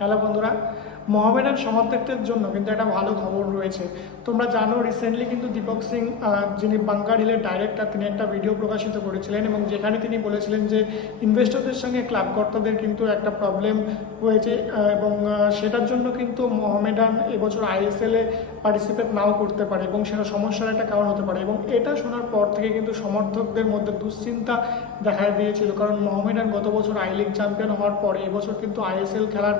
Hello বন্ধুরা, মোহামেডান সমর্থকদের জন্য কিন্তু একটা ভালো খবর রয়েছে। তোমরা জানো রিসেন্টলি কিন্তু দীপক সিং, যিনি বাঙ্কার হিলের ডাইরেক্টর, তিনি একটা ভিডিও প্রকাশিত করেছিলেন এবং যেখানে তিনি বলেছিলেন যে ইনভেস্টরদের সঙ্গে ক্লাব কর্তাদের কিন্তু একটা প্রবলেম হয়েছে এবং সেটার জন্য কিন্তু মোহামেডান এবছর আইএসএলে পার্টিসিপেট নাও করতে পারে এবং সেটা সমস্যার একটা কারণ হতে পারে। এবং এটা শোনার পর থেকে কিন্তু সমর্থকদের মধ্যে দুশ্চিন্তা দেখা দিয়েছিল, কারণ মোহামেডান গত বছর আই লিগ চ্যাম্পিয়ন হওয়ার পরে এবছর কিন্তু আইএসএল খেলার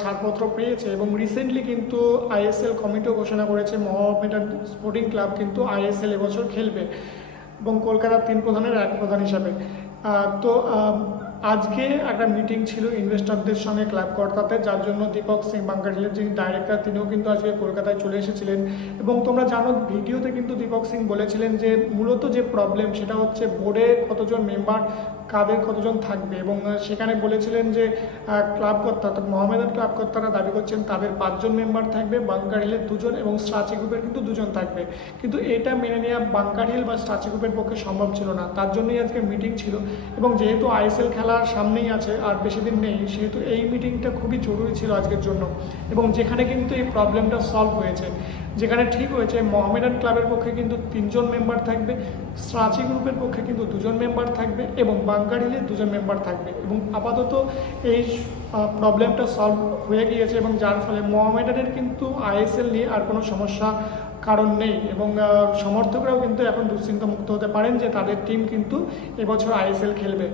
ছাড়পত্র পেয়েছে এবং রিসেন্টলি কিন্তু আইএসএল কমিটিও ঘোষণা করেছে মোহামেডান স্পোর্টিং ক্লাব কিন্তু আইএসএল এবছর খেলবে এবং কলকাতার 3 প্রধানের 1 প্রধান হিসাবে। তো আজকে একটা মিটিং ছিল ইনভেস্টরদের সঙ্গে ক্লাব কর্তাদের, যার জন্য দীপক সিং বাঙ্কার হিলের যিনি ডাইরেক্টর তিনিও কিন্তু আজকে কলকাতায় চলে এসেছিলেন। এবং তোমরা জানো ভিডিওতে কিন্তু দীপক সিং বলেছিলেন যে মূলত যে প্রবলেম সেটা হচ্ছে বোর্ডে কতজন মেম্বার, কাদের কতজন থাকবে। এবং সেখানে বলেছিলেন যে ক্লাব কর্তা অর্থাৎ মোহামেডান ক্লাব কর্তারা দাবি করছেন তাদের 5 জন মেম্বার থাকবে, বাঙ্কার হিলের 2 জন এবং স্ট্রাচি গ্রুপের কিন্তু 2 জন থাকবে। কিন্তু এটা মেনে নেওয়া বাঙ্কার হিল বা স্ট্রাচি গ্রুপের পক্ষে সম্ভব ছিল না, তার জন্যই আজকে মিটিং ছিল। এবং যেহেতু আইএসএল খেলার সামনেই আছে আর বেশি দিন নেই, সেহেতু এই মিটিংটা খুবই জরুরি ছিল আজকের জন্য। এবং যেখানে কিন্তু এই প্রবলেমটা সলভ হয়েছে, যেখানে ঠিক হয়েছে মোহামেডান ক্লাবের পক্ষে কিন্তু 3 জন মেম্বার থাকবে, স্ট্রাচি গ্রুপের পক্ষে কিন্তু 2 জন মেম্বার থাকবে এবং বাঙ্কার হিলের 2 জন মেম্বার থাকবে। এবং আপাতত এই প্রবলেমটা সলভ হয়ে গিয়েছে এবং যার ফলে মোহামেডানের কিন্তু আইএসএল নিয়ে আর কোনো সমস্যা কারণ নেই এবং সমর্থকরাও কিন্তু এখন দুশ্চিন্তা মুক্ত হতে পারেন যে তাদের টিম কিন্তু এবছর আইএসএল খেলবে।